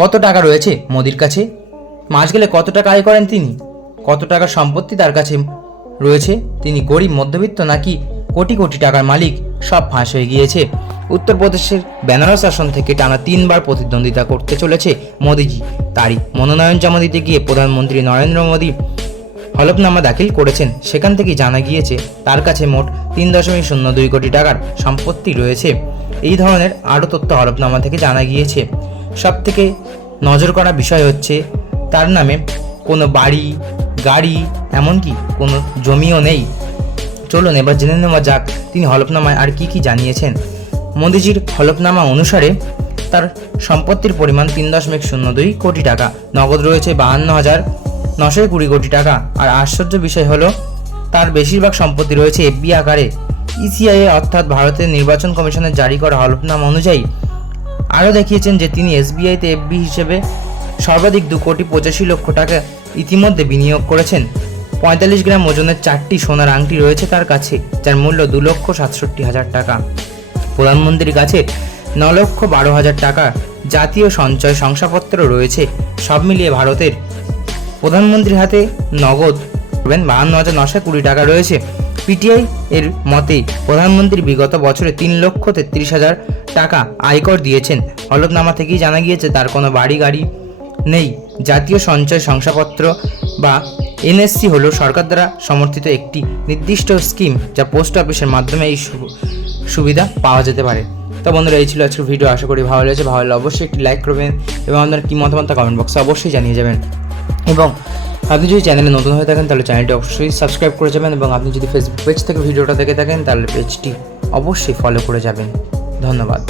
কত টাকা রয়েছে মোদির কাছে? মাস গেলে কত টাকা আয় করেন তিনি? কত টাকার সম্পত্তি তার কাছে রয়েছে? তিনি গরিব, মধ্যবিত্ত নাকি কোটি কোটি টাকার মালিক? সব ফাঁস হয়ে গিয়েছে। উত্তরপ্রদেশের বেনারস আসন থেকে টানা 3বার প্রতিদ্বন্দ্বিতা করতে চলেছে মোদিজি। তারই মনোনয়ন জমা দিতে গিয়ে প্রধানমন্ত্রী নরেন্দ্র মোদী হলফনামা দাখিল করেছেন। সেখান থেকেই জানা গিয়েছে তার কাছে মোট 3.02 কোটি টাকার সম্পত্তি রয়েছে। এই ধরনের আরও তথ্য হলফনামা থেকে জানা গিয়েছে। সবথেকে নজর করা বিষয় হচ্ছে তার নামে কোনো বাড়ি, গাড়ি, এমনকি কোনো জমিও নেই। চলুন এবার জেনে নেওয়া যাক তিনি হলফনামায় আর কি জানিয়েছেন। মোদিজির হলফনামা অনুসারে তার সম্পত্তির পরিমাণ 3.02 কোটি টাকা, নগদ রয়েছে 52,920 কোটি টাকা। আর আশ্চর্য বিষয় হলো তার বেশিরভাগ সম্পত্তি রয়েছে এফবি আকারে। ইসিআইএ অর্থাৎ ভারতের নির্বাচন কমিশনের জারি করা হলফনামা অনুযায়ী আরও দেখিয়েছেন যে তিনি এসবিআইতে এফবি হিসেবে সর্বাধিক 2,85,00,000 টাকা ইতিমধ্যে বিনিয়োগ করেছেন। 45 গ্রাম ওজনের 4টি সোনার আংটি রয়েছে তার কাছে, যার মূল্য 2,67,000 টাকা। প্রধানমন্ত্রীর কাছে 9,12,000 টাকা জাতীয় সঞ্চয় শংসাপত্র রয়েছে। সব মিলিয়ে ভারতের প্রধানমন্ত্রীর হাতে নগদ 52,920 টাকা রয়েছে। পিটিআই এর মতে প্রধানমন্ত্রী বিগত বছরে 3,33,000 টাকা আয়কর দিয়েছেন। হলফনামা থেকেই জানা গিয়েছে তার কোনো বাড়ি গাড়ি নেই। জাতীয় সঞ্চয় শংসাপত্র বা এনএসসি হলো সরকার দ্বারা সমর্থিত একটি নির্দিষ্ট স্কিম, যা পোস্ট অফিসের মাধ্যমে এই সুবিধা পাওয়া যেতে পারে। তো বন্ধুরা, এই ছিল আজকের ভিডিও। আশা করি ভালো লেগেছে। ভালো লাগলে অবশ্যই একটি লাইক করবেন এবং আপনার কী মতামত তা কমেন্ট বক্সে অবশ্যই জানিয়ে যাবেন। এবং আপনি যদি চ্যানেলে নতুন হয়ে থাকেন তাহলে চ্যানেলটি অবশ্যই সাবস্ক্রাইব করে যাবেন। এবং আপনি যদি ফেসবুক পেজ থেকে ভিডিওটা দেখে থাকেন তাহলে পেজটি অবশ্যই ফলো করে যাবেন। ধন্যবাদ।